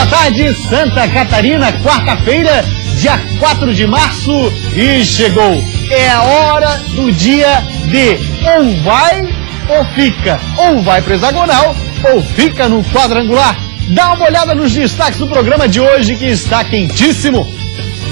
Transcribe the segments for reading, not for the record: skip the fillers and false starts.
boa tarde, Santa Catarina, quarta-feira, dia 4 de março, e chegou. É a hora do dia D. Ou vai ou fica. Ou vai para o hexagonal ou fica no quadrangular. Dá uma olhada nos destaques do programa de hoje, que está quentíssimo.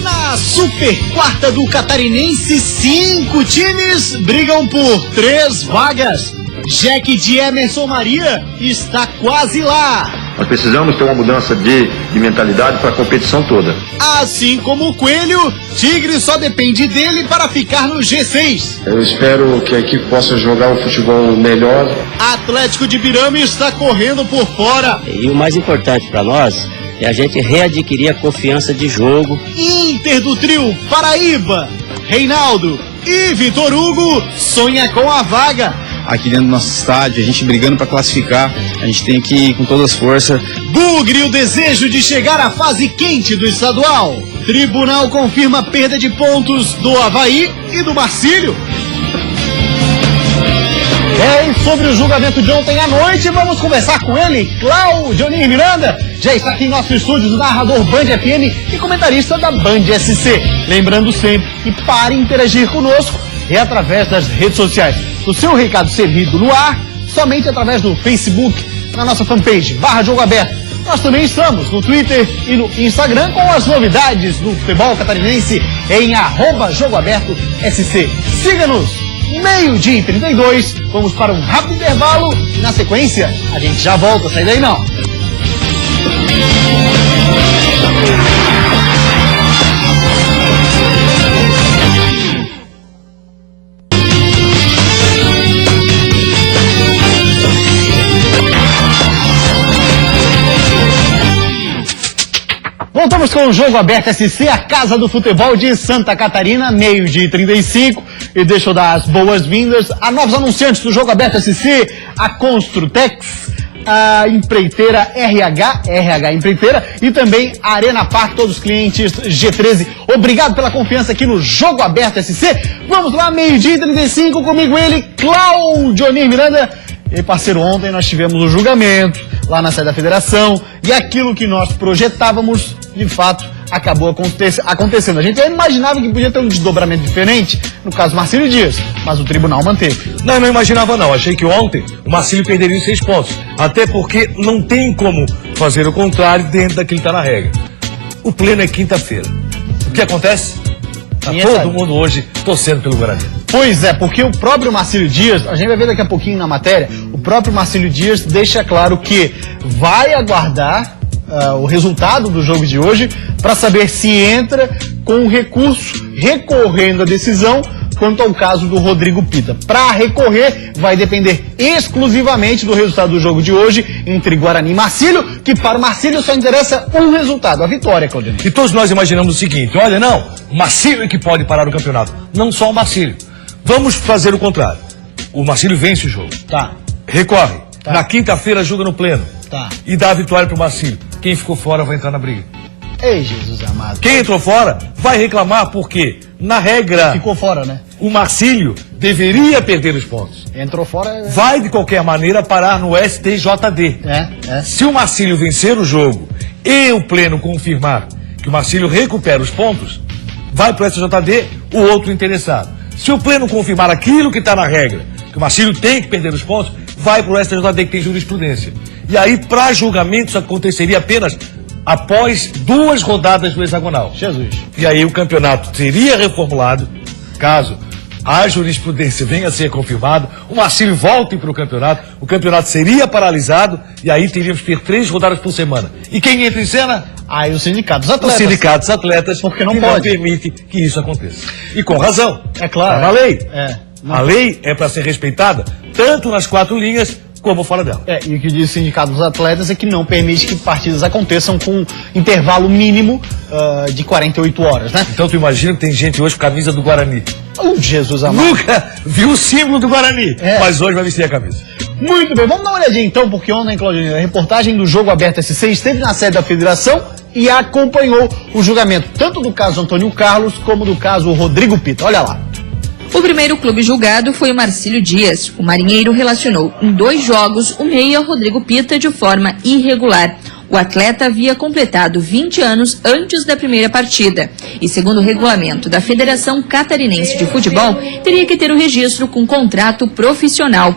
Na Super Quarta do Catarinense, 5 times brigam por 3 vagas. Jack de Emerson Maria está quase lá. Nós precisamos ter uma mudança de mentalidade para a competição toda. Assim como o Coelho, Tigre só depende dele para ficar no G6. Eu espero que a equipe possa jogar um futebol melhor. Atlético de Birame está correndo por fora. E o mais importante para nós é a gente readquirir a confiança de jogo. Inter do Trio, Paraíba, Reinaldo e Vitor Hugo sonha com a vaga. Aqui dentro do nosso estádio, a gente brigando para classificar, a gente tem que ir com todas as forças. Bugre o desejo de chegar à fase quente do estadual. Tribunal confirma perda de pontos do Avaí e do Marcílio. E sobre o julgamento de ontem à noite, vamos conversar com ele, Cláudio Miranda. Já está aqui em nosso estúdio, narrador Band FM e comentarista da Band SC. Lembrando sempre que para interagir conosco é através das redes sociais. O seu recado ser lido no ar, somente através do Facebook, na nossa fanpage, /Jogo Aberto. Nós também estamos no Twitter e no Instagram com as novidades do futebol catarinense em @JogoAbertoSC. Siga-nos, 12h32, vamos para um rápido intervalo e na sequência a gente já volta, sai daí não. Voltamos com o Jogo Aberto SC, a casa do futebol de Santa Catarina, 12h35. E deixa eu dar as boas-vindas a novos anunciantes do Jogo Aberto SC, a Construtex, a empreiteira RH Empreiteira e também a Arena Park, todos os clientes G13. Obrigado pela confiança aqui no Jogo Aberto SC. Vamos lá, 12h35, comigo ele, Cláudio Miranda. E parceiro, ontem nós tivemos o julgamento lá na sede da federação e aquilo que nós projetávamos, de fato, acabou acontecendo. A gente até imaginava que podia ter um desdobramento diferente, no caso Marcílio Dias, mas o tribunal manteve. Não imaginava não. Achei que ontem o Marcílio perderia os 6 pontos. Até porque não tem como fazer o contrário dentro daquilo que está na regra. O pleno é quinta-feira. O que acontece? Tá todo mundo hoje torcendo pelo Guarani. Pois é, porque o próprio Marcílio Dias, a gente vai ver daqui a pouquinho na matéria, o próprio Marcílio Dias deixa claro que vai aguardar o resultado do jogo de hoje para saber se entra com um recurso recorrendo à decisão quanto ao caso do Rodrigo Pita. Para recorrer, vai depender exclusivamente do resultado do jogo de hoje entre Guarani e Marcílio, que para o Marcílio só interessa um resultado, a vitória, Claudinho. E todos nós imaginamos o seguinte, olha, não, o Marcílio é que pode parar o campeonato, não só o Marcílio. Vamos fazer o contrário. O Marcílio vence o jogo. Tá. Recorre. Tá. Na quinta-feira joga no pleno. Tá. E dá a vitória pro Marcílio. Quem ficou fora vai entrar na briga. Ei, Jesus amado. Quem entrou fora vai reclamar porque, na regra, Ficou fora, né? o Marcílio deveria perder os pontos. Entrou fora... Vai, de qualquer maneira, parar no STJD. É. Se o Marcílio vencer o jogo e o pleno confirmar que o Marcílio recupera os pontos, vai pro STJD o outro interessado. Se o pleno confirmar aquilo que está na regra, que o Marcílio tem que perder os pontos, vai pro STJD que tem jurisprudência. E aí, para julgamento, isso aconteceria apenas após 2 rodadas do hexagonal. Jesus. E aí o campeonato seria reformulado, caso a jurisprudência venha a ser confirmada, o Marcílio volte para o campeonato seria paralisado e aí teríamos que ter 3 rodadas por semana. E quem entra em cena? Aí o sindicato dos atletas. Os sindicatos atletas, porque não que pode. não permite que isso aconteça. E com razão. É claro. Está na lei. Não. A lei é para ser respeitada tanto nas 4 linhas como fora dela. E o que diz o sindicato dos atletas é que não permite que partidas aconteçam com intervalo mínimo de 48 horas, né? Então tu imagina que tem gente hoje com camisa do Guarani. Jesus amado. Nunca viu o símbolo do Guarani, mas hoje vai vestir a camisa. Muito bem, vamos dar uma olhadinha então, porque ontem, Claudinho, a reportagem do Jogo Aberto SC esteve na sede da federação e acompanhou o julgamento, tanto do caso Antônio Carlos, como do caso Rodrigo Pita. Olha lá. O primeiro clube julgado foi o Marcílio Dias. O marinheiro relacionou em 2 jogos o meia Rodrigo Pita de forma irregular. O atleta havia completado 20 anos antes da primeira partida e, segundo o regulamento da Federação Catarinense de Futebol, teria que ter o registro com contrato profissional.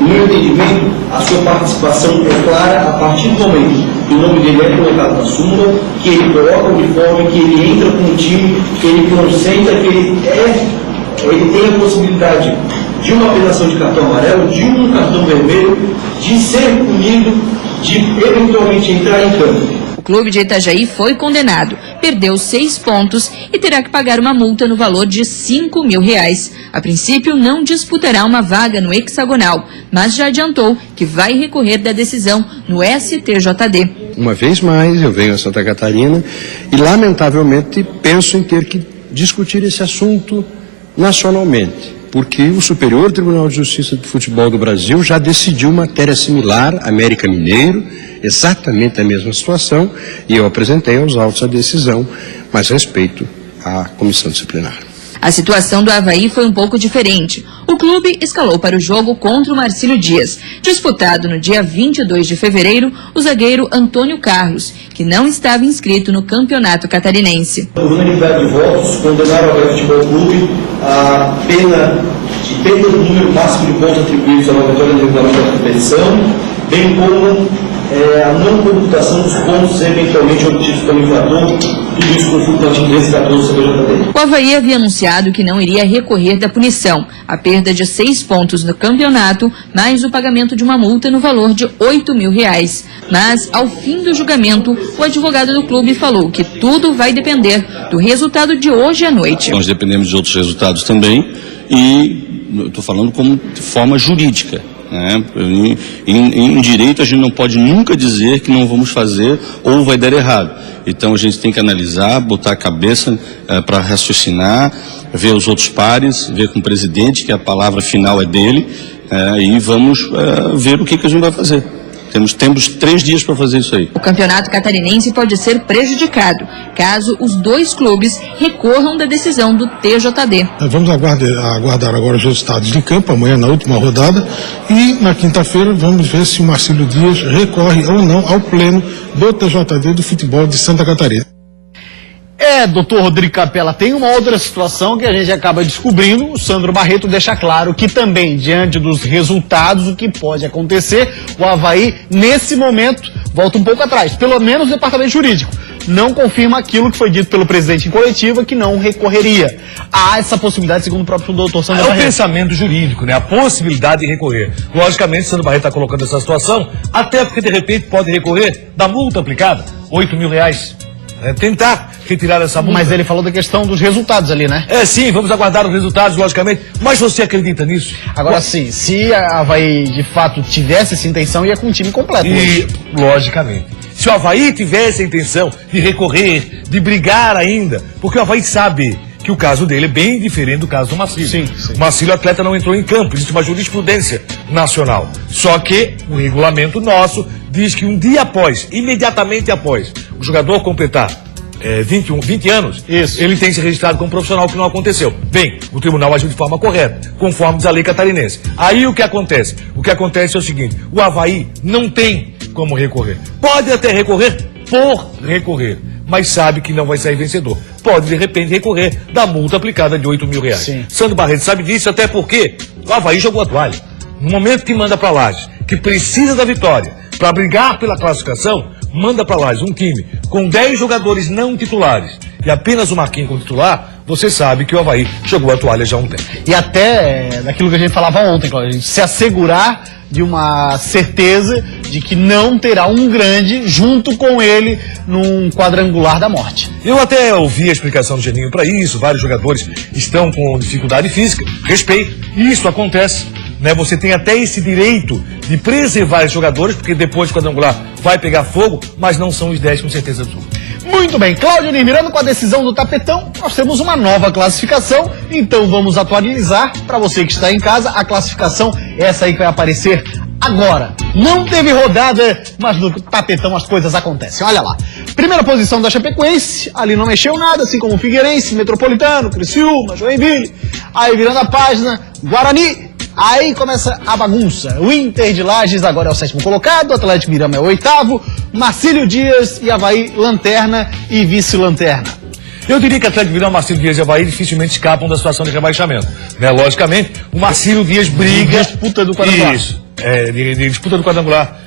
No meu entendimento, a sua participação é clara a partir do momento que o nome dele é colocado na súmula, que ele coloca o uniforme, que ele entra com o time, que ele concentra, que ele tem a possibilidade de uma apelação de cartão amarelo, de um cartão vermelho, de ser punido, de eventualmente entrar em campo. O clube de Itajaí foi condenado, perdeu 6 pontos e terá que pagar uma multa no valor de R$5.000. A princípio, não disputará uma vaga no hexagonal, mas já adiantou que vai recorrer da decisão no STJD. Uma vez mais, eu venho a Santa Catarina e, lamentavelmente, penso em ter que discutir esse assunto nacionalmente, porque o Superior Tribunal de Justiça de Futebol do Brasil já decidiu matéria similar, América Mineiro, exatamente a mesma situação, e eu apresentei aos autos a decisão, mas respeito à comissão disciplinar. A situação do Avaí foi um pouco diferente. O clube escalou para o jogo contra o Marcílio Dias. Disputado no dia 22 de fevereiro, o zagueiro Antônio Carlos, que não estava inscrito no campeonato catarinense. Por unanimidade de votos, condenaram o Avaí Futebol Clube a pena de perda do número máximo de pontos atribuídos à rogatória de regulamento da competição, bem como a não computação dos pontos eventualmente obtidos pelo infrator, tudo isso conforme o artigo 214 do CBJD. O Avaí havia anunciado que não iria recorrer da punição, a perda de 6 pontos no campeonato, mais o pagamento de uma multa no valor de R$8.000. Mas, ao fim do julgamento, o advogado do clube falou que tudo vai depender do resultado de hoje à noite. Nós dependemos de outros resultados também e estou falando como de forma jurídica. Em direito a gente não pode nunca dizer que não vamos fazer ou vai dar errado. Então a gente tem que analisar, botar a cabeça para raciocinar, ver os outros pares, ver com o presidente, que a palavra final é dele, e vamos ver o que a gente vai fazer. Temos 3 dias para fazer isso aí. O campeonato catarinense pode ser prejudicado caso os 2 clubes recorram da decisão do TJD. Vamos aguardar agora os resultados de campo, amanhã na última rodada, e na quinta-feira vamos ver se o Marcílio Dias recorre ou não ao pleno do TJD do futebol de Santa Catarina. Doutor Rodrigo Capella, tem uma outra situação que a gente acaba descobrindo. O Sandro Barreto deixa claro que também, diante dos resultados, o que pode acontecer, o Avaí, nesse momento, volta um pouco atrás. Pelo menos o departamento jurídico não confirma aquilo que foi dito pelo presidente em coletiva, que não recorreria. Há essa possibilidade, segundo o próprio doutor Sandro Barreto. É o pensamento jurídico, a possibilidade de recorrer. Logicamente, Sandro Barreto está colocando essa situação, até porque, de repente, pode recorrer da multa aplicada, R$8.000. Tentar retirar essa multa. Mas ele falou da questão dos resultados ali, né? Sim, vamos aguardar os resultados, logicamente. Mas você acredita nisso? Agora sim, se a Avaí de fato tivesse essa intenção, ia com o time completo. E, logicamente, se o Avaí tivesse a intenção de recorrer, de brigar ainda, porque o Avaí sabe que o caso dele é bem diferente do caso do Marcílio. Sim. O Marcílio, o atleta não entrou em campo, existe uma jurisprudência nacional. Só que o regulamento nosso diz que um dia após, imediatamente após, o jogador completar 20 anos, isso, ele tem que ser registrado como profissional, que não aconteceu. Bem, o tribunal agiu de forma correta, conforme diz a lei catarinense. Aí o que acontece? O que acontece é o seguinte: o Avaí não tem como recorrer. Pode até recorrer por recorrer, mas sabe que não vai sair vencedor. Pode, de repente, recorrer da multa aplicada de R$8.000. Sim. Sandro Barreto sabe disso, até porque o Avaí jogou a toalha. No momento que manda para Lages, que precisa da vitória, para brigar pela classificação, manda para Lages um time com 10 jogadores não titulares e apenas o Marquinhos como titular, você sabe que o Avaí jogou a toalha já há um tempo. E até daquilo que a gente falava ontem, Cláudio, a gente se assegurar de uma certeza de que não terá um grande junto com ele num quadrangular da morte. Eu até ouvi a explicação do Geninho para isso, vários jogadores estão com dificuldade física, respeito, isso acontece. Você tem até esse direito de preservar os jogadores, porque depois do quadrangular vai pegar fogo, mas não são os 10 com certeza absoluta. Muito bem, Cláudio Miranda, com a decisão do tapetão, nós temos uma nova classificação, então vamos atualizar para você que está em casa a classificação, essa aí que vai aparecer agora. Não teve rodada, mas no tapetão as coisas acontecem, olha lá. Primeira posição da Chapecoense, ali não mexeu nada, assim como Figueirense, Metropolitano, Criciúma, Joinville. Aí virando a página, Guarani, Aí começa a bagunça. O Inter de Lages agora é o 7º colocado, o Atlético Birama é o 8º, Marcílio Dias e Avaí lanterna e vice-lanterna. Eu diria que Atlético Birama, Marcílio Dias e Avaí dificilmente escapam da situação de rebaixamento. Né? Logicamente, o Marcílio Dias briga... Disputa do quadrangular. Isso, de disputa do quadrangular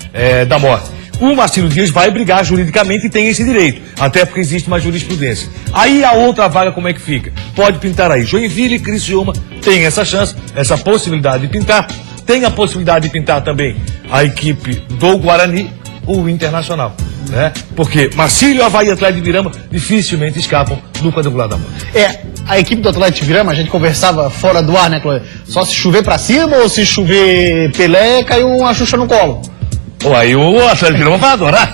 da morte. O Marcílio Dias vai brigar juridicamente e tem esse direito, até porque existe uma jurisprudência. Aí a outra vaga como é que fica? Pode pintar aí. Joinville e Criciúma tem essa chance, essa possibilidade de pintar. Tem a possibilidade de pintar também a equipe do Guarani ou o Internacional. Né? Porque Marcílio, Avaí e Atlético Birama dificilmente escapam do quadrangular da morte. A equipe do Atlético Birama, a gente conversava fora do ar, né, Cláudio? Só se chover pra cima ou se chover Pelé, caiu uma Xuxa no colo. Aí o Atlético Birama vai adorar.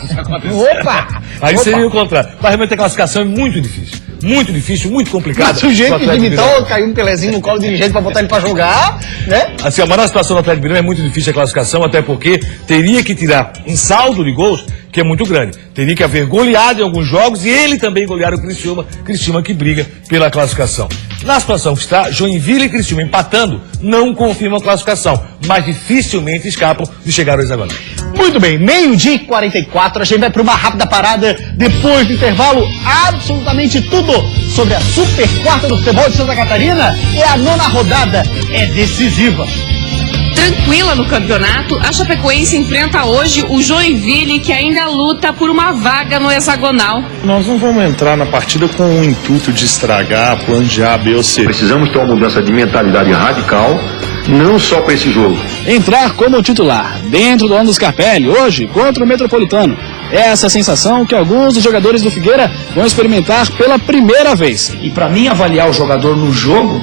Opa! Aí seria o contrário. Mas realmente a classificação é muito difícil. Muito difícil, muito complicado. Mas o jeito de imitar, caiu um Pelézinho no colo do dirigente pra botar ele pra jogar, né? Assim, mas na situação do Atlético Birama é muito difícil a classificação, até porque teria que tirar um saldo de gols que é muito grande. Teria que haver goleada em alguns jogos e ele também golear o Criciúma que briga pela classificação. Na situação que está, Joinville e Criciúma empatando não confirmam a classificação, mas dificilmente escapam de chegar ao hexagonal. Muito bem, 12h44, a gente vai para uma rápida parada. Depois do intervalo, absolutamente tudo sobre a Super Quarta do Futebol de Santa Catarina. É a 9ª rodada, é decisiva. Tranquila no campeonato, a Chapecoense enfrenta hoje o Joinville, que ainda luta por uma vaga no hexagonal. Nós não vamos entrar na partida com o intuito de estragar, plano de A, B ou C. Precisamos ter uma mudança de mentalidade radical, não só para esse jogo. Entrar como titular dentro do ano do Scarpelli, hoje, contra o Metropolitano. Essa é a sensação que alguns dos jogadores do Figueira vão experimentar pela primeira vez. E para mim, avaliar o jogador no jogo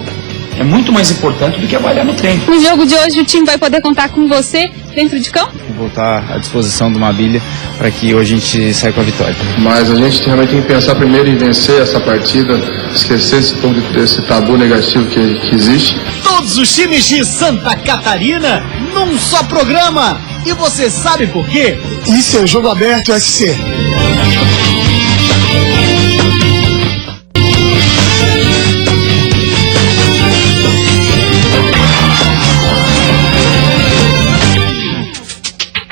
é muito mais importante do que avaliar no treino. No jogo de hoje, o time vai poder contar com você dentro de campo? Vou estar à disposição do Mabilha para que hoje a gente saia com a vitória. Mas a gente realmente tem que pensar primeiro em vencer essa partida, esquecer esse tabu negativo que existe. Todos os times de Santa Catarina num só programa. E você sabe por quê? Isso é o Jogo Aberto SC.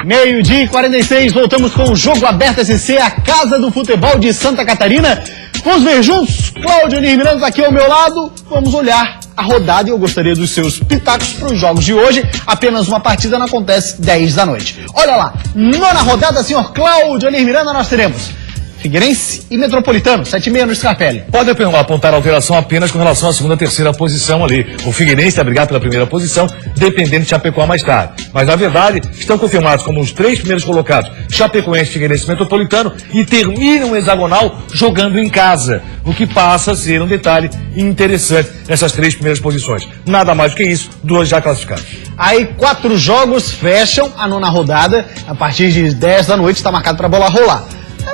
Meio-dia e 46, voltamos com o Jogo Aberto SC, a casa do futebol de Santa Catarina. Vamos ver juntos, Cláudio Miranda aqui ao meu lado, vamos olhar a rodada e eu gostaria dos seus pitacos para os jogos de hoje. Apenas uma partida não acontece 10 da noite. Olha lá, 9ª rodada, senhor Cláudio Miranda, nós teremos Figueirense e Metropolitano, 7h30 no Scarpelli. Pode apontar alteração apenas com relação à segunda e terceira posição ali. O Figueirense vai brigar pela primeira posição, dependendo de Chapecó mais tarde. Mas, na verdade, estão confirmados como os 3 primeiros colocados, Chapecoense, Figueirense e Metropolitano, e terminam o hexagonal jogando em casa, o que passa a ser um detalhe interessante nessas 3 primeiras posições. Nada mais do que isso, 2 já classificados. Aí 4 jogos fecham a 9ª rodada, a partir de 10 da noite está marcado para a bola rolar.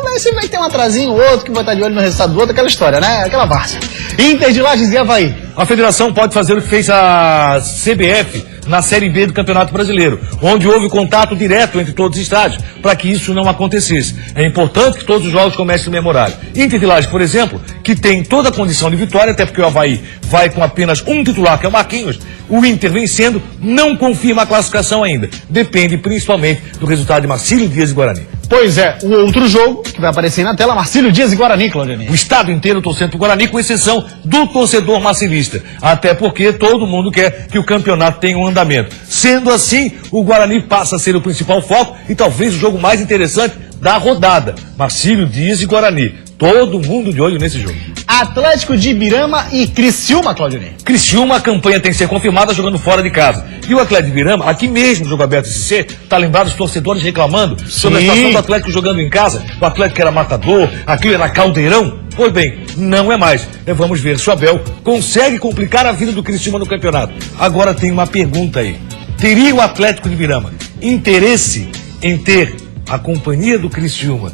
Mas você vai ter um atrasinho, outro que vai estar de olho no resultado do outro, aquela história, né? Aquela várzea. Inter de Lages e Avaí. A federação pode fazer o que fez a CBF na Série B do Campeonato Brasileiro, onde houve contato direto entre todos os estádios, para que isso não acontecesse. É importante que todos os jogos comecem no mesmo horário. Inter de Lages, por exemplo, que tem toda a condição de vitória, até porque o Avaí vai com apenas um titular, que é o Marquinhos. O Inter vencendo não confirma a classificação ainda. Depende principalmente do resultado de Marcílio Dias e Guarani. Pois é, o outro jogo que vai aparecer na tela, Marcílio Dias e Guarani, Claudionir. O estado inteiro torcendo pro Guarani, com exceção do torcedor marcilista. Até porque todo mundo quer que o campeonato tenha um andamento. Sendo assim, o Guarani passa a ser o principal foco e talvez o jogo mais interessante da rodada. Marcílio Dias e Guarani. Todo mundo de olho nesse jogo. Atlético de Birama e Criciúma, Claudionir. Criciúma, a campanha tem que ser confirmada jogando fora de casa. E o Atlético de Birama, aqui mesmo no Jogo Aberto SC, tá lembrado os torcedores reclamando sobre a situação do Atlético jogando em casa. O Atlético era matador, aquilo era caldeirão. Pois bem, não é mais. Vamos ver se o Abel consegue complicar a vida do Criciúma no campeonato. Agora tem uma pergunta aí. Teria o Atlético de Birama interesse em ter a companhia do Criciúma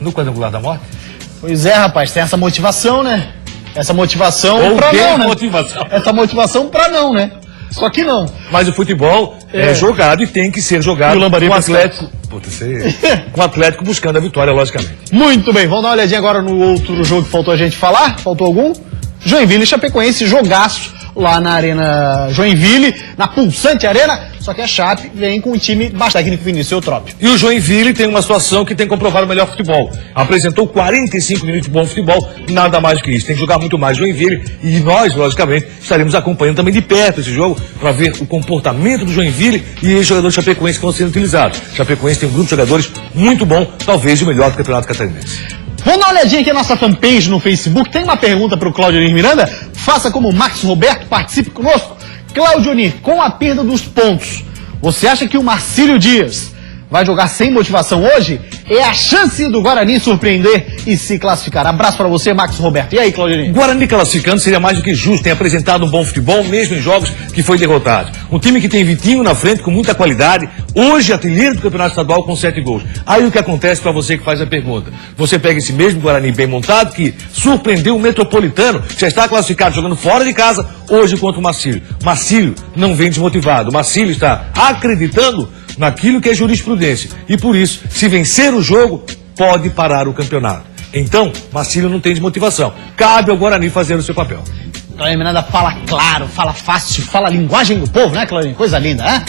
no quadrangular da morte? Pois é, rapaz, tem essa motivação, né? Essa motivação pra não, né? Essa motivação pra não, né? Só que não. Mas o futebol é jogado e tem que ser jogado com o Atlético. Com o Atlético buscando a vitória, logicamente. Muito bem, vamos dar uma olhadinha agora no outro jogo que faltou a gente falar. Faltou algum? Joinville e Chapecoense, jogaço. lá na Arena Joinville, na Pulsante Arena, só que a Chape vem com o time baixo técnico Vinícius Eutrópio. E o Joinville tem uma situação que tem comprovado o melhor futebol. Apresentou 45 minutos de bom futebol, nada mais que isso. Tem que jogar muito mais Joinville e nós, logicamente, estaremos acompanhando também de perto esse jogo para ver o comportamento do Joinville e os jogadores chapecoenses que vão ser utilizados. Chapecoense tem um grupo de jogadores muito bom, talvez o melhor do Campeonato Catarinense. Vamos dar uma olhadinha aqui na nossa fanpage no Facebook. Tem uma pergunta para o Claudio Onir Miranda? Faça como o Max Roberto, participe conosco. Claudio Onir, com a perda dos pontos, você acha que o Marcílio Dias vai jogar sem motivação hoje? É a chance do Guarani surpreender e se classificar. Abraço para você, Max Roberto. E aí, Claudio Onir? Guarani classificando seria mais do que justo. Tem apresentado um bom futebol, mesmo em jogos que foi derrotado. Um time que tem Vitinho na frente, com muita qualidade. Hoje, artilheiro do Campeonato Estadual com 7 gols. Aí o que acontece para você que faz a pergunta? Você pega esse mesmo Guarani bem montado, que surpreendeu o Metropolitano, que já está classificado jogando fora de casa, hoje contra o Marcílio. Marcílio não vem desmotivado. O Marcílio está acreditando naquilo que é jurisprudência. E por isso, se vencer o jogo, pode parar o campeonato. Então, Marcílio não tem desmotivação. Cabe ao Guarani fazer o seu papel. Claudio Miranda fala claro, fala fácil, fala a linguagem do povo, né, Claudio? Coisa linda, né?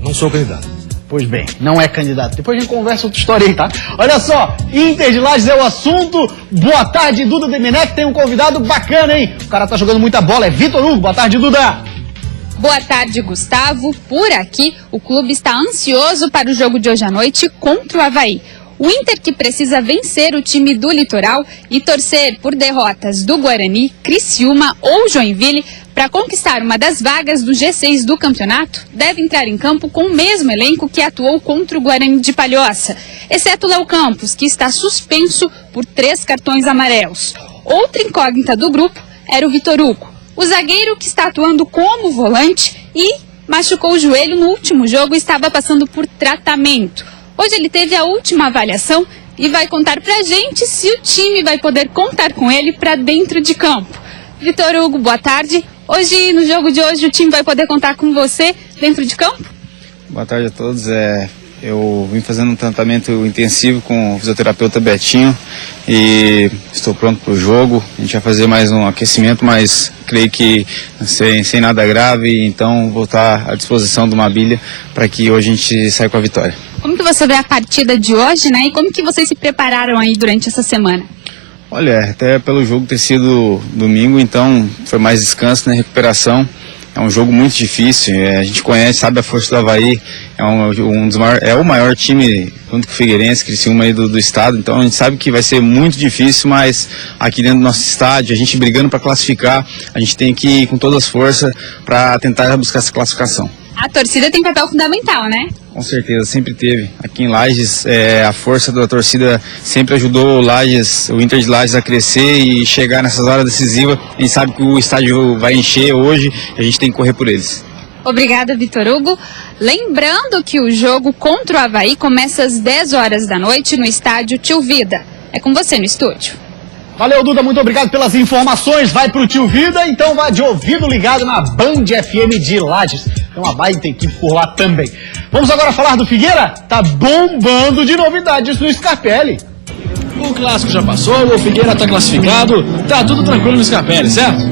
Não sou candidato. Pois bem, não é candidato. Depois a gente conversa outra história aí, tá? Olha só, Inter de Lages é o assunto. Boa tarde, Duda Demenec. Tem um convidado bacana, hein? O cara tá jogando muita bola, é Vitor Hugo. Boa tarde, Duda. Boa tarde, Gustavo. Por aqui, o clube está ansioso para o jogo de hoje à noite contra o Avaí. O Inter que precisa vencer o time do Litoral e torcer por derrotas do Guarani, Criciúma ou Joinville para conquistar uma das vagas do G6 do campeonato, deve entrar em campo com o mesmo elenco que atuou contra o Guarani de Palhoça, exceto Léo Campos, que está suspenso por 3 cartões amarelos. Outra incógnita do grupo era o Vitor Hugo, o zagueiro que está atuando como volante e machucou o joelho no último jogo e estava passando por tratamento. Hoje ele teve a última avaliação e vai contar pra gente se o time vai poder contar com ele para dentro de campo. Vitor Hugo, boa tarde. Hoje, no jogo de hoje, o time vai poder contar com você dentro de campo? Boa tarde a todos. Eu vim fazendo um tratamento intensivo com o fisioterapeuta Betinho e estou pronto para o jogo. A gente vai fazer mais um aquecimento, mas creio que sem nada grave, então vou estar à disposição do Mabilha para que hoje a gente saia com a vitória. Como que você vê a partida de hoje, né? E como que vocês se prepararam aí durante essa semana? Olha, até pelo jogo ter sido domingo, então foi mais descanso, né? Recuperação. É um jogo muito difícil, a gente conhece, sabe a força do Avaí, é o maior time junto com o Figueirense, Criciúma aí do estado, então a gente sabe que vai ser muito difícil, mas aqui dentro do nosso estádio, a gente brigando para classificar, a gente tem que ir com todas as forças para tentar buscar essa classificação. A torcida tem papel fundamental, né? Com certeza, sempre teve. Aqui em Lages, a força da torcida sempre ajudou o Inter de Lages a crescer e chegar nessas horas decisivas. A gente sabe que o estádio vai encher hoje e a gente tem que correr por eles. Obrigada, Vitor Hugo. Lembrando que o jogo contra o Avaí começa às 10 horas da noite no estádio Tio Vida. É com você no estúdio. Valeu, Duda, muito obrigado pelas informações. Vai pro Tio Vida, então vai de ouvido ligado na Band FM de Lages. Tem uma baita equipe por lá também. Vamos agora falar do Figueira? Tá bombando de novidades no Scarpelli. O clássico já passou, o Figueira tá classificado, tá tudo tranquilo no Scarpelli, certo?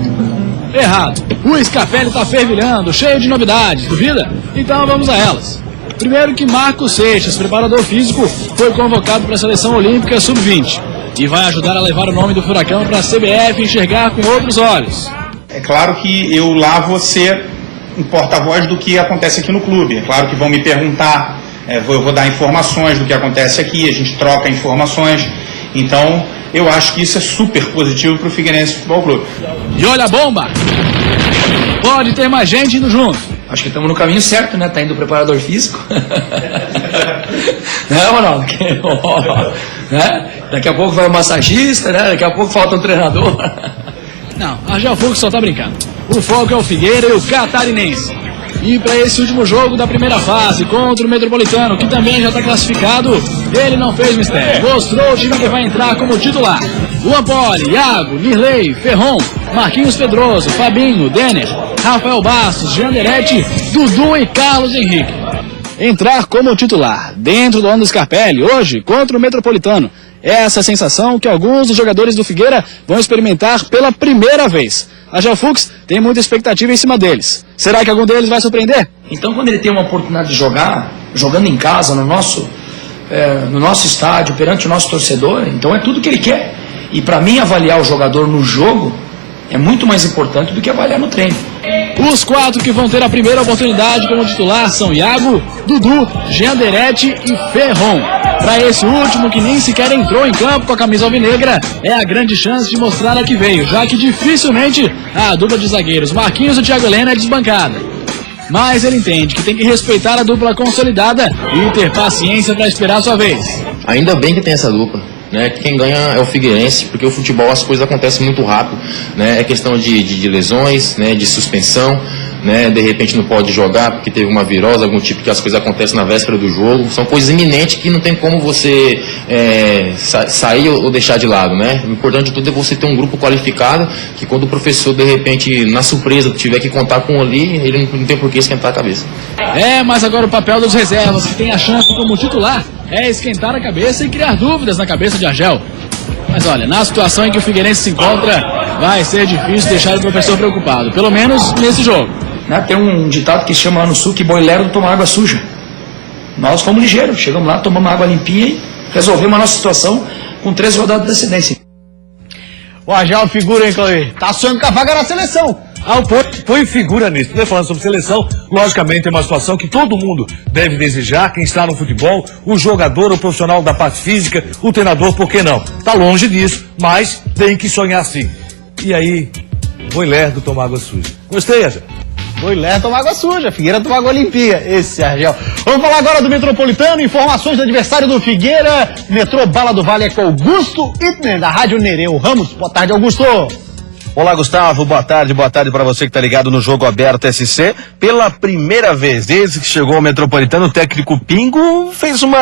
Errado. O Scarpelli tá fervilhando, cheio de novidades. Duvida? Então vamos a elas. Primeiro que Marcos Seixas, preparador físico, foi convocado para a Seleção Olímpica Sub-20 e vai ajudar a levar o nome do Furacão para a CBF enxergar com outros olhos. É claro que eu lá vou ser um porta-voz do que acontece aqui no clube. É claro que vão me perguntar, eu vou dar informações do que acontece aqui, a gente troca informações. Então, eu acho que isso é super positivo para o Figueirense Futebol Clube. E olha a bomba! Pode ter mais gente indo junto. Acho que estamos no caminho certo, né? Tá indo o preparador físico. Não, Ronaldo? Né? Daqui a pouco vai o massagista, né? Daqui a pouco falta um treinador. Não, a Geofogo só tá brincando. O foco é o Figueira e o Catarinense. E para esse último jogo da primeira fase contra o Metropolitano, que também já está classificado, ele não fez mistério. Mostrou o time que vai entrar como titular. Luan Poli, Iago, Nirley, Ferron, Marquinhos Pedroso, Fabinho, Denner, Rafael Bastos, Janderete, Dudu e Carlos Henrique. entrar como titular dentro do ano do Scarpelli, hoje contra o Metropolitano. Essa é a sensação que alguns dos jogadores do Figueira vão experimentar pela primeira vez. A Gelfux tem muita expectativa em cima deles. Será que algum deles vai surpreender? Então, quando ele tem uma oportunidade de jogar, jogando em casa, no nosso estádio, perante o nosso torcedor, então é tudo que ele quer. E para mim, avaliar o jogador no jogo é muito mais importante do que avaliar no treino. Os 4 que vão ter a primeira oportunidade como titular são Iago, Dudu, Jean Derete e Ferron. Para esse último, que nem sequer entrou em campo com a camisa alvinegra, é a grande chance de mostrar a que veio, já que dificilmente a dupla de zagueiros Marquinhos e Thiago Helena é desbancada. Mas ele entende que tem que respeitar a dupla consolidada e ter paciência para esperar a sua vez. Ainda bem que tem essa dupla, né? Quem ganha é o Figueirense, porque o futebol as coisas acontecem muito rápido, né? É questão de lesões, né? De suspensão, né? De repente não pode jogar porque teve uma virose, algum tipo, que as coisas acontecem na véspera do jogo. São coisas iminentes que não tem como você sair ou deixar de lado, né? O importante de tudo é você ter um grupo qualificado, que quando o professor, de repente, na surpresa, tiver que contar com um ali, ele não tem por que esquentar a cabeça. Mas agora o papel dos reservas, que tem a chance como titular, é esquentar a cabeça e criar dúvidas na cabeça de Argel. Mas olha, na situação em que o Figueirense se encontra, vai ser difícil deixar o professor preocupado, pelo menos nesse jogo. Tem um ditado que se chama lá no sul que boileiro não toma água suja. Nós fomos ligeiros, chegamos lá, tomamos água limpinha e resolvemos a nossa situação com 3 rodadas de antecedência. O Argel figura, hein, Cauê? Tá sonhando com a vaga na seleção. Põe figura nisso. Falando sobre seleção, logicamente é uma situação que todo mundo deve desejar, quem está no futebol, o jogador, o profissional da parte física, o treinador, por que não? Tá longe disso, mas tem que sonhar sim. E aí, Boilerdo toma água suja. Gostei, Argel? Boilerdo toma água suja, Figueira toma água limpinha. Esse Argel. Vamos falar agora do Metropolitano, informações do adversário do Figueira. Metrô Bala do Vale é com Augusto Itner, da Rádio Nereu Ramos. Boa tarde, Augusto. Olá, Gustavo, boa tarde para você que está ligado no Jogo Aberto SC. Pela primeira vez, desde que chegou ao Metropolitano, o técnico Pingo fez um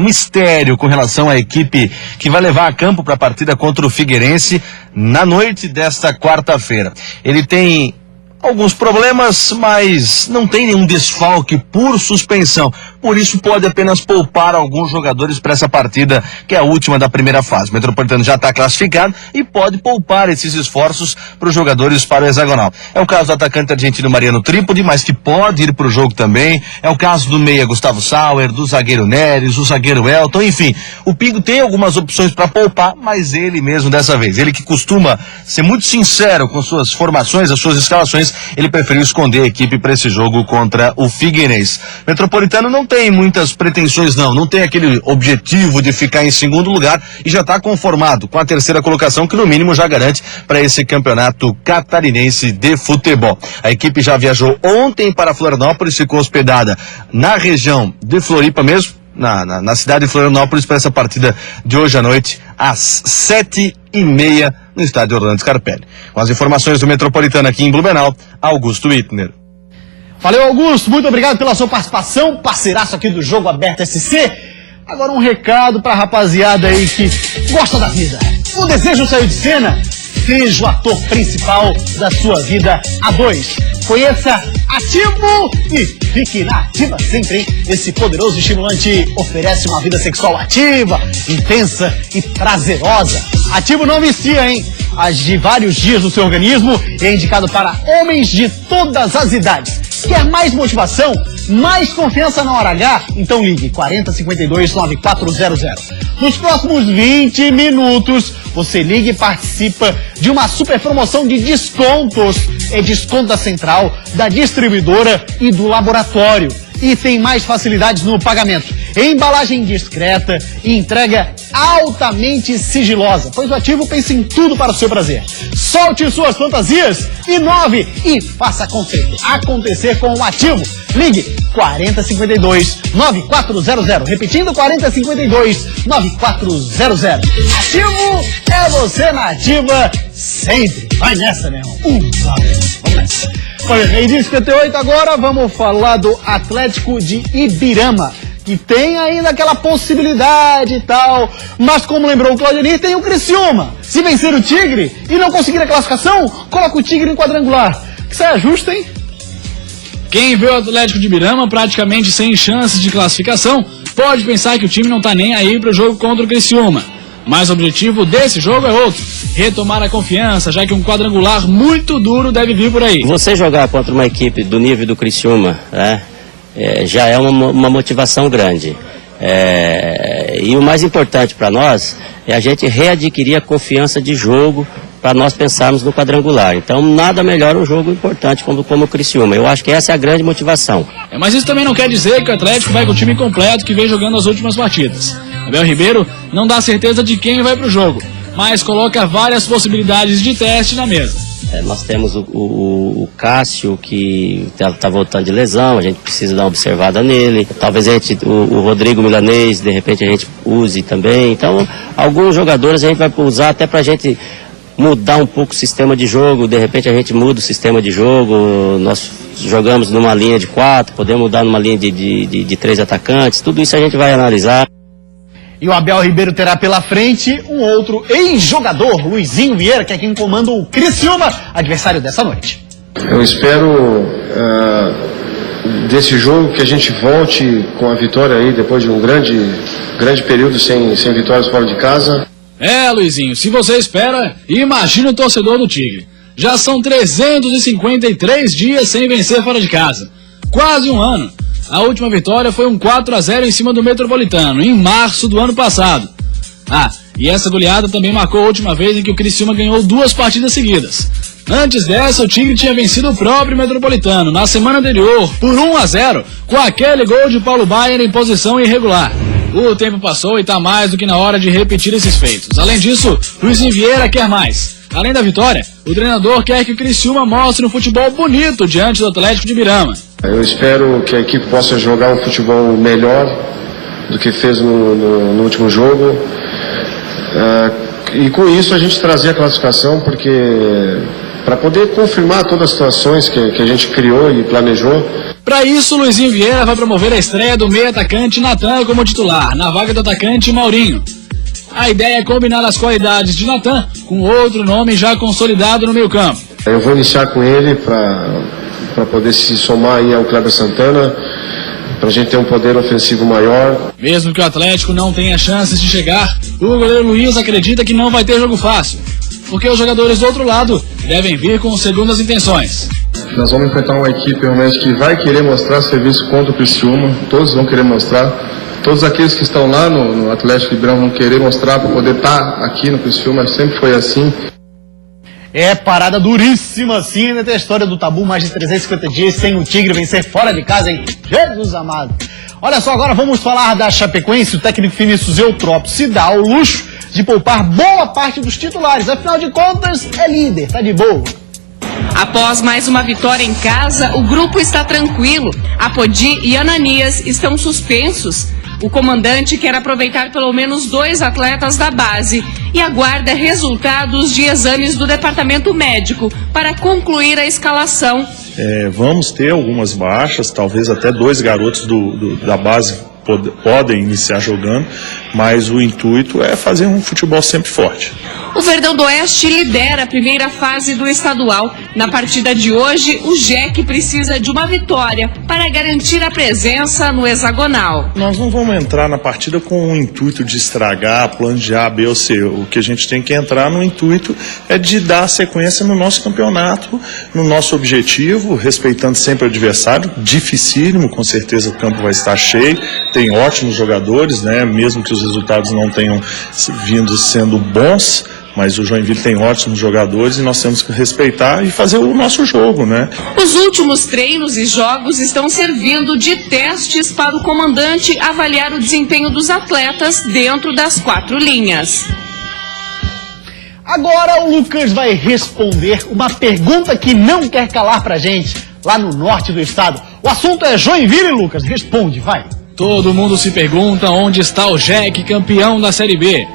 mistério com relação à equipe que vai levar a campo para a partida contra o Figueirense na noite desta quarta-feira. Ele tem alguns problemas, mas não tem nenhum desfalque por suspensão. Por isso pode apenas poupar alguns jogadores para essa partida, que é a última da primeira fase. O Metropolitano já está classificado e pode poupar esses esforços para os jogadores para o hexagonal. É o caso do atacante argentino Mariano Trípode, mas que pode ir para o jogo também. É o caso do meia Gustavo Sauer, do zagueiro Neres, do zagueiro Elton, enfim. O Pingo tem algumas opções para poupar, mas ele mesmo dessa vez. Ele que costuma ser muito sincero com suas formações, as suas escalações, ele preferiu esconder a equipe para esse jogo contra o Figueirense. Metropolitano não tem muitas pretensões, não tem aquele objetivo de ficar em segundo lugar e já está conformado com a terceira colocação, que no mínimo já garante para esse campeonato catarinense de futebol. A equipe já viajou ontem para Florianópolis, ficou hospedada na região de Floripa mesmo, na cidade de Florianópolis, para essa partida de hoje à noite, às 7h30, no estádio Orlando Scarpelli. Com as informações do Metropolitano aqui em Blumenau, Augusto Itner. Valeu, Augusto, muito obrigado pela sua participação, parceiraço aqui do Jogo Aberto SC. Agora um recado pra rapaziada aí que gosta da vida. O desejo saiu de cena? Seja o ator principal da sua vida a dois. Conheça Ativo e fique na ativa sempre, hein? Esse poderoso estimulante oferece uma vida sexual ativa, intensa e prazerosa. Ativo não vicia, hein? Age de vários dias no seu organismo e é indicado para homens de todas as idades. Quer mais motivação? Mais confiança na hora H? Então ligue 4052-9400. Nos próximos 20 minutos, você liga e participa de uma super promoção de descontos. É desconto da central, da distribuidora e do laboratório. E tem mais facilidades no pagamento. Embalagem discreta e entrega altamente sigilosa, pois o Ativo pensa em tudo para o seu prazer. Solte suas fantasias, inove e faça acontecer com o Ativo. Ligue 4052-9400. Repetindo, 4052-9400. Ativo é você na ativa sempre. Vai nessa, meu irmão. Vamos nessa. Em 58 agora, vamos falar do Atlético de Ibirama, que tem ainda aquela possibilidade e tal, mas como lembrou o Claudionir, tem o Criciúma. Se vencer o Tigre e não conseguir a classificação, coloca o Tigre em quadrangular. Que saia justo, hein? Quem vê o Atlético de Birama praticamente sem chances de classificação pode pensar que o time não tá nem aí para o jogo contra o Criciúma. Mas o objetivo desse jogo é outro: retomar a confiança, já que um quadrangular muito duro deve vir por aí. Você jogar contra uma equipe do nível do Criciúma, né, já é uma motivação grande. E o mais importante para nós é a gente readquirir a confiança de jogo para nós pensarmos no quadrangular. Então nada melhor um jogo importante como o Criciúma. Eu acho que essa é a grande motivação. Mas isso também não quer dizer que o Atlético vai com o time completo que vem jogando as últimas partidas. Abel Ribeiro não dá certeza de quem vai para o jogo, mas coloca várias possibilidades de teste na mesa. Nós temos o Cássio, que está voltando de lesão, a gente precisa dar uma observada nele. Talvez o Rodrigo Milanês, de repente a gente use também. Então, alguns jogadores a gente vai usar até para a gente mudar um pouco o sistema de jogo. De repente a gente muda o sistema de jogo, nós jogamos numa linha de 4, podemos mudar numa linha de 3 atacantes. Tudo isso a gente vai analisar. E o Abel Ribeiro terá pela frente um outro ex-jogador, Luizinho Vieira, que é quem comanda o Criciúma, adversário dessa noite. Eu espero desse jogo que a gente volte com a vitória aí, depois de um grande período sem vitórias fora de casa. Luizinho, se você espera, imagina o torcedor do Tigre. Já são 353 dias sem vencer fora de casa. Quase um ano. A última vitória foi um 4-0 em cima do Metropolitano, em março do ano passado. E essa goleada também marcou a última vez em que o Criciúma ganhou 2 partidas seguidas. Antes dessa, o Tigre tinha vencido o próprio Metropolitano, na semana anterior, por 1-0, com aquele gol de Paulo Baier em posição irregular. O tempo passou e está mais do que na hora de repetir esses feitos. Além disso, Luizinho Vieira quer mais. Além da vitória, o treinador quer que o Criciúma mostre um futebol bonito diante do Atlético de Birama. Eu espero que a equipe possa jogar um futebol melhor do que fez no último jogo. E com isso a gente trazer a classificação, porque para poder confirmar todas as situações que a gente criou e planejou. Para isso, Luizinho Vieira vai promover a estreia do meio atacante Natan como titular, na vaga do atacante Maurinho. A ideia é combinar as qualidades de Natan com outro nome já consolidado no meio campo. Eu vou iniciar com ele para poder se somar aí ao Kleber Santana, para a gente ter um poder ofensivo maior. Mesmo que o Atlético não tenha chances de chegar, o goleiro Luiz acredita que não vai ter jogo fácil, porque os jogadores do outro lado devem vir com segundas intenções. Nós vamos enfrentar uma equipe realmente que vai querer mostrar serviço contra o Criciúma, todos vão querer mostrar. Todos aqueles que estão lá no Atlético de Birama vão querer mostrar para poder estar aqui no Criciúma, sempre foi assim. Parada duríssima assim, né? Tem a história do tabu, mais de 350 dias sem o Tigre vencer fora de casa, hein? Jesus amado. Olha só, agora vamos falar da Chapecoense. O técnico Vinícius Eutrópio se dá ao luxo de poupar boa parte dos titulares. Afinal de contas, é líder, tá de boa. Após mais uma vitória em casa, o grupo está tranquilo. Apodi e Ananias estão suspensos. O comandante quer aproveitar pelo menos 2 atletas da base e aguarda resultados de exames do departamento médico para concluir a escalação. Vamos ter algumas baixas, talvez até 2 garotos da base podem iniciar jogando, mas o intuito é fazer um futebol sempre forte. O Verdão do Oeste lidera a primeira fase do estadual. Na partida de hoje, o JEC precisa de uma vitória para garantir a presença no hexagonal. Nós não vamos entrar na partida com o intuito de estragar, plano de A, B ou C. O que a gente tem que entrar no intuito é de dar sequência no nosso campeonato, no nosso objetivo, respeitando sempre o adversário. Dificílimo, com certeza o campo vai estar cheio. Tem ótimos jogadores, né? Mesmo que os resultados não tenham vindo sendo bons, mas o Joinville tem ótimos jogadores e nós temos que respeitar e fazer o nosso jogo, né? Os últimos treinos e jogos estão servindo de testes para o comandante avaliar o desempenho dos atletas dentro das 4 linhas. Agora o Lucas vai responder uma pergunta que não quer calar pra gente, lá no norte do estado. O assunto é Joinville, Lucas. Responde, vai. Todo mundo se pergunta onde está o JEC, campeão da Série B.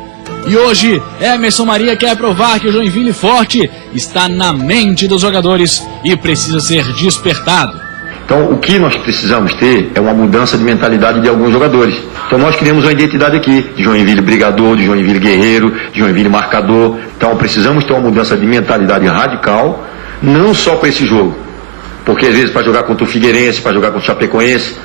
E hoje, Emerson Maria quer provar que o Joinville forte está na mente dos jogadores e precisa ser despertado. Então, o que nós precisamos ter é uma mudança de mentalidade de alguns jogadores. Então, nós criamos uma identidade aqui, de Joinville brigador, de Joinville guerreiro, de Joinville marcador. Então, precisamos ter uma mudança de mentalidade radical, não só para esse jogo. porque às vezes para jogar contra o Figueirense, para jogar contra o Chapecoense,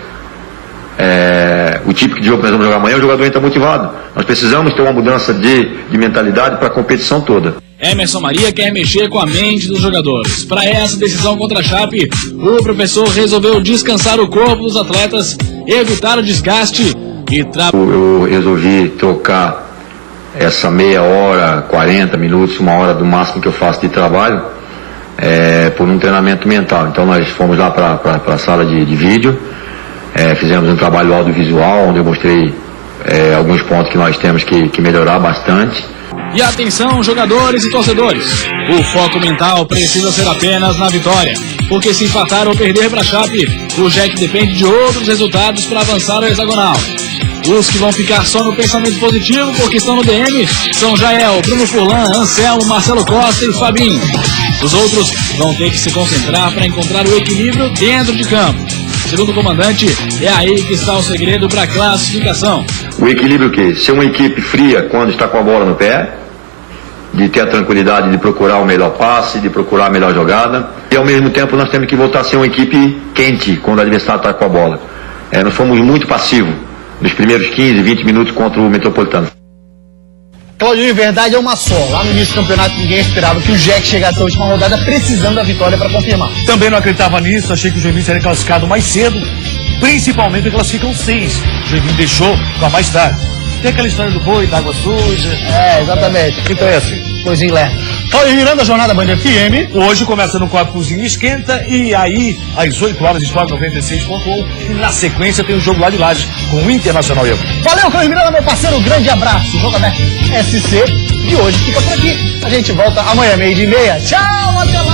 o tipo de jogo que nós vamos jogar amanhã, o jogador entra motivado. Nós precisamos ter uma mudança de mentalidade para a competição toda. Emerson Maria quer mexer com a mente dos jogadores. Para essa decisão contra a Chape, o professor resolveu descansar o corpo dos atletas, evitar o desgaste e Eu resolvi trocar essa meia hora, 40 minutos, uma hora do máximo que eu faço de trabalho, por um treinamento mental. Então nós fomos lá para a sala de vídeo, fizemos um trabalho audiovisual, onde eu mostrei alguns pontos que nós temos que melhorar bastante. E atenção, jogadores e torcedores, o foco mental precisa ser apenas na vitória, porque se empatar ou perder para a Chape, o Jack depende de outros resultados para avançar ao hexagonal. Os que vão ficar só no pensamento positivo, porque estão no DM, são Jael, Bruno Furlan, Anselmo, Marcelo Costa e Fabinho. Os outros vão ter que se concentrar para encontrar o equilíbrio dentro de campo. Segundo o comandante, é aí que está o segredo para a classificação. O equilíbrio que? Ser uma equipe fria quando está com a bola no pé, de ter a tranquilidade de procurar o melhor passe, de procurar a melhor jogada. E ao mesmo tempo nós temos que voltar a ser uma equipe quente quando o adversário está com a bola. Nós fomos muito passivos nos primeiros 15, 20 minutos contra o Metropolitano. Claudinho, verdade é uma só. Lá no início do campeonato ninguém esperava que o Jack chegasse à última rodada precisando da vitória para confirmar. Também não acreditava nisso, achei que o Joinville seria classificado mais cedo, principalmente porque classificam 6. O Joinville deixou para mais tarde. Tem aquela história do boi, da água suja. Exatamente. Então é assim. Coisinha leve. Claudinho Miranda, Jornada Band FM. Hoje começa no Copa Cozinha Esquenta e aí, às 8 horas, Sport 96.1. E na sequência tem o jogo lá de Lages com o Internacional. Valeu, Claudinho Miranda, meu parceiro. Um grande abraço. O Jogo Aberto SC de hoje fica por aqui. A gente volta amanhã, 12:30. Tchau, até lá.